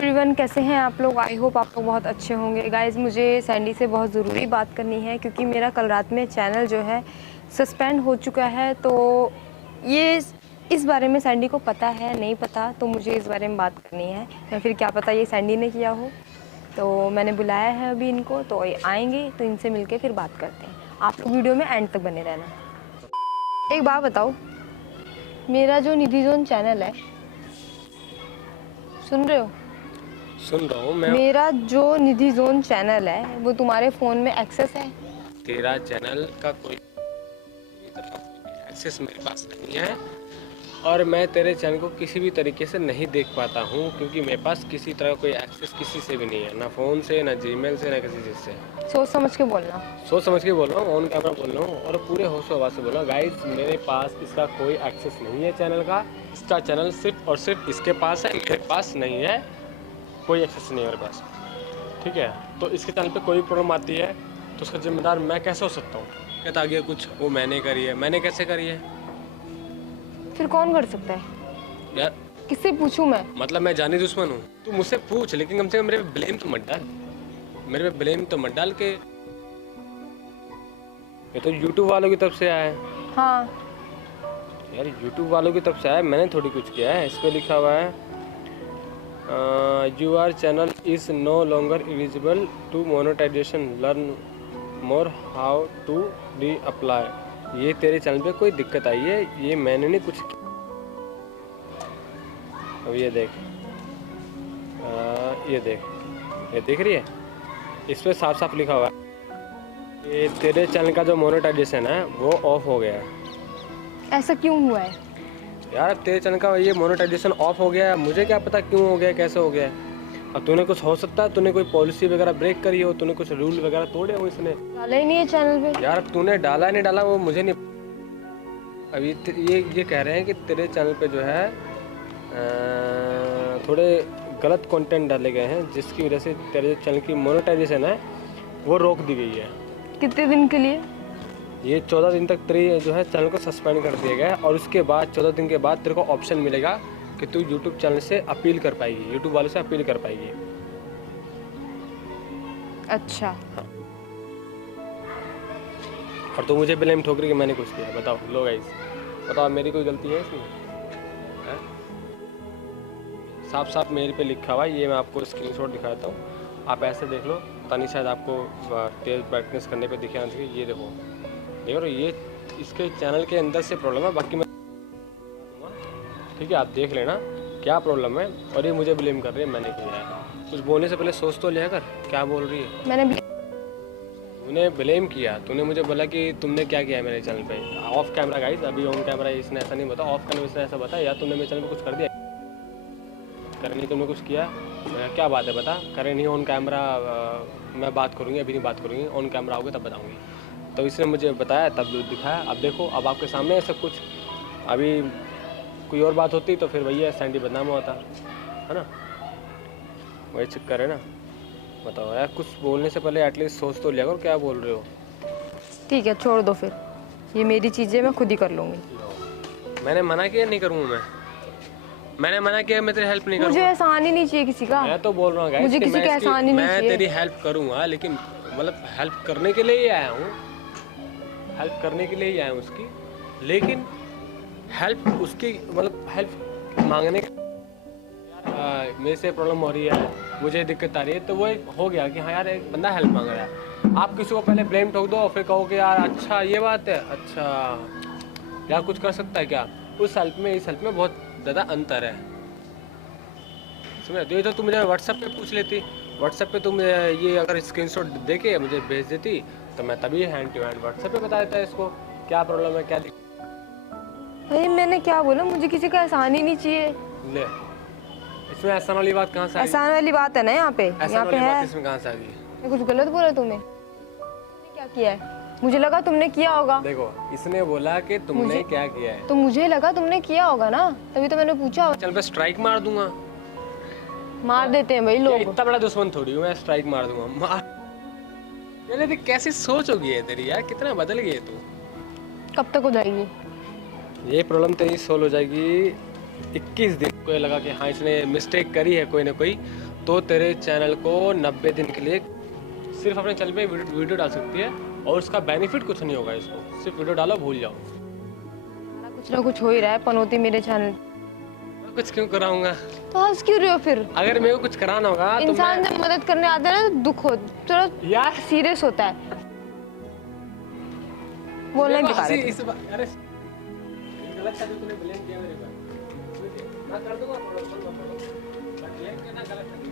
Everyone, कैसे हैं आप लोग। आई होप आप लोग बहुत अच्छे होंगे। गाइज़, मुझे सैंडी से बहुत ज़रूरी बात करनी है क्योंकि मेरा कल रात में चैनल जो है सस्पेंड हो चुका है। तो ये इस बारे में सैंडी को पता है नहीं पता, तो मुझे इस बारे में बात करनी है, या फिर क्या पता ये सैंडी ने किया हो। तो मैंने बुलाया है अभी इनको, तो ये आएंगे तो इनसे मिलके फिर बात करते हैं। आप लोग वीडियो में एंड तक बने रहना। एक बात बताओ, मेरा जो निधि जोन चैनल है, सुन रहे हो? सुन रहा हूँ मैं। मेरा जो निधि जोन चैनल है वो तुम्हारे फ़ोन में एक्सेस है? तेरा चैनल का कोई एक्सेस मेरे पास नहीं है और मैं तेरे चैनल को किसी भी तरीके से नहीं देख पाता हूँ क्योंकि मेरे पास किसी तरह कोई एक्सेस किसी से भी नहीं है, ना फ़ोन से, ना जीमेल से, ना किसी चीज़ से। सोच समझ के बोलना। सोच समझ के बोल रहा हूँ, ऑन कैमरा बोल रहा हूँ और पूरे होश आवाज़ से बोल रहा हूँ। गाइस, मेरे पास इसका कोई एक्सेस नहीं है चैनल का। इसका चैनल सिर्फ और सिर्फ इसके पास है, मेरे पास नहीं है। कोई एक्सेस नहीं है मेरे पास, ठीक है। तो इसके चैनल पे कोई प्रॉब्लम आती है तो उसका जिम्मेदार मैं कैसे हो सकता हूँ? कहता आगे कुछ वो मैंने करी है, मैंने कैसे करी है? फिर कौन कर सकता है यार किससे पूछूं मैं? मतलब मैं जानी दुश्मन हूँ? तू मुझसे पूछ, लेकिन कम से कम मेरे पे ब्लेम तो मत डाल। मेरे पे ब्लेम तो मत डाल के ये तो यूट्यूब वालों की तरफ से आया है। हाँ, यार यूट्यूब वालों की तरफ से आया, मैंने थोड़ी कुछ किया है। इस पर लिखा हुआ है your channel is no longer eligible to monetisation, learn more how to reapply. ये तेरे चैनल पे कोई दिक्कत आई है, ये मैंने नहीं कुछ किया। अब ये देख, ये देख रही है, इस पर साफ साफ लिखा हुआ है ये तेरे चैनल का जो मोनेटाइजेशन है वो ऑफ हो गया है। ऐसा क्यों हुआ है? यार तेरे चैनल का ये मोनेटाइजेशन ऑफ हो गया है, मुझे क्या पता क्यों हो गया, कैसे हो गया है। अब तूने कुछ हो सकता है, तूने कोई पॉलिसी वगैरह ब्रेक करी हो, तूने कुछ रूल वगैरह तोड़े हो इसने। डाला ही नहीं है चैनल पे। यार तूने डाला नहीं डाला वो मुझे नहीं। अभी ये कह रहे हैं कि तेरे चैनल पे जो है थोड़े गलत कंटेंट डाले गए हैं जिसकी वजह से तेरे चैनल की मोनेटाइजेशन है वो रोक दी गई है। कितने दिन के लिए? ये 14 दिन तक तेरे जो है चैनल को सस्पेंड कर दिया गया है और उसके बाद 14 दिन के बाद तेरे को ऑप्शन मिलेगा कि तू यूट्यूब चैनल से अपील कर पाएगी, यूट्यूब वालों से अपील कर पाएगी। अच्छा। हाँ। और तो मुझे ब्लेम ठोक रही कि मैंने कुछ किया। बताओ लो गाइस, बताओ मेरी कोई गलती है इसमें? साफ साफ मेरे पे लिखा हुआ है, ये मैं आपको स्क्रीनशॉट दिखाता हूँ, आप ऐसे देख लो। पता नहीं शायद आपको तेज ब्राइटनेस करने पे दिखे ना दिखे। ये देखो ये इसके चैनल के अंदर से प्रॉब्लम है, बाकी मैं ठीक है, आप देख लेना क्या प्रॉब्लम है। और ये मुझे ब्लेम कर रही है, मैंने किया है। कुछ बोलने से पहले सोच तो लिया कर, क्या बोल रही है। तूने ब्लेम किया, तूने मुझे बोला कि तुमने क्या किया है मेरे चैनल पे ऑफ कैमरा। गाइस अभी ऑन कैमरा इसने ऐसा नहीं बताया, ऑफ कैमरा इसने ऐसा बताया। या तुमने मेरे चैनल पे कुछ कर दिया, करे नहीं तुमने कुछ किया, क्या बात है बता। करे नहीं ऑन कैमरा, मैं बात करूँगी, अभी नहीं बात करूँगी, ऑन कैमरा आओगे तब बताऊँगी। तो इसने मुझे बताया तब दिखाया। अब देखो, अब आपके सामने है सब कुछ। अभी कोई और बात होती तो फिर भैया सैंडी बदनाम होता है ना, वही चक्कर है ना। बताओ यार, कुछ बोलने से पहले एटलीस्ट सोच तो लिया करो क्या बोल रहे हो। ठीक है, छोड़ दो फिर, ये मेरी चीज़ें मैं खुद ही कर लूँगी। मैंने मना किया नहीं करूँगा मैंने मना किया मैं तेरी हेल्प नहीं करूँगा। मुझे एहसान ही नहीं चाहिए किसी का। मैं तो बोल रहा हूँ मुझे किसी का एहसान ही नहीं चाहिए। मैं तेरी हेल्प करूँगा, लेकिन मतलब हेल्प करने के लिए ही आया हूँ, हेल्प करने के लिए ही आया हूँ उसकी। लेकिन हेल्प उसकी मतलब हेल्प मांगने मेरे से प्रॉब्लम हो रही है, मुझे दिक्कत आ रही है, तो वो एक हो गया कि हाँ यार एक बंदा हेल्प मांग रहा है। आप किसी को पहले ब्लेम ठोक दो और फिर कहो कि यार अच्छा ये बात है, अच्छा यार कुछ कर सकता है क्या। उस हेल्प में इस हेल्प में बहुत ज़्यादा अंतर है, समझ। तो ये तो तुम मुझे व्हाट्सएप पे पूछ लेती, व्हाट्सएप पे तुम ये अगर स्क्रीनशॉट दे के मुझे भेज देती तो मैं तभी हैंड टू हैंड व्हाट्सएप पे बता देता इसको क्या प्रॉब्लम है, क्या दिक्कत। अरे मैंने क्या बोला, मुझे किसी का एहसान ही नहीं चाहिए। ले, इसमें एहसान वाली बात कहाँ से आ गई? एहसान वाली बात है ना यहाँ पे, यहाँ पे है। इसमें कहाँ से आ गई? मैं कुछ गलत बोला तुम्हें? क्या किया है? मुझे लगा तुमने किया होगा। देखो, इसने बोला कि तुमने क्या किया है, तो मुझे लगा तुमने किया होगा ना, तभी तो मैंने पूछा। चल मैं स्ट्राइक मार दूंगा। मार देते हैं भाई लोग। इतना बड़ा दुश्मन थोड़ी हूँ मैं, स्ट्राइक मार दूंगा। मार यार, ये कैसी सोच होगी है तेरी यार, कितना बदल गई है तू। कब तक हो जाएगी ये प्रॉब्लम? तेरी सोल्व हो जाएगी 21 दिन। कोई लगा कि हाँ इसने मिस्टेक करी है कोई ना कोई, तो तेरे चैनल को 90 दिन के लिए सिर्फ अपने चैनल पे वीडियो डाल सकती है और उसका बेनिफिट कुछ नहीं होगा इसको, सिर्फ वीडियो डालो भूल जाओ। कुछ ना कुछ हो ही रहा है पनौती मेरे चैनल। मैं कुछ क्यों कराऊंगा? तो हंस क्यों रहे हो फिर? अगर मेरे को कुछ कराना होगा तो इंसान जब मदद करने आता है ना तो दुख हो थोड़ा यार सीरियस होता है। बोलना बेकार है। अरे गलत था जो तूने ब्लेम किया मेरे पर, मैं कर दूंगा, ब्लेम करना गलत है।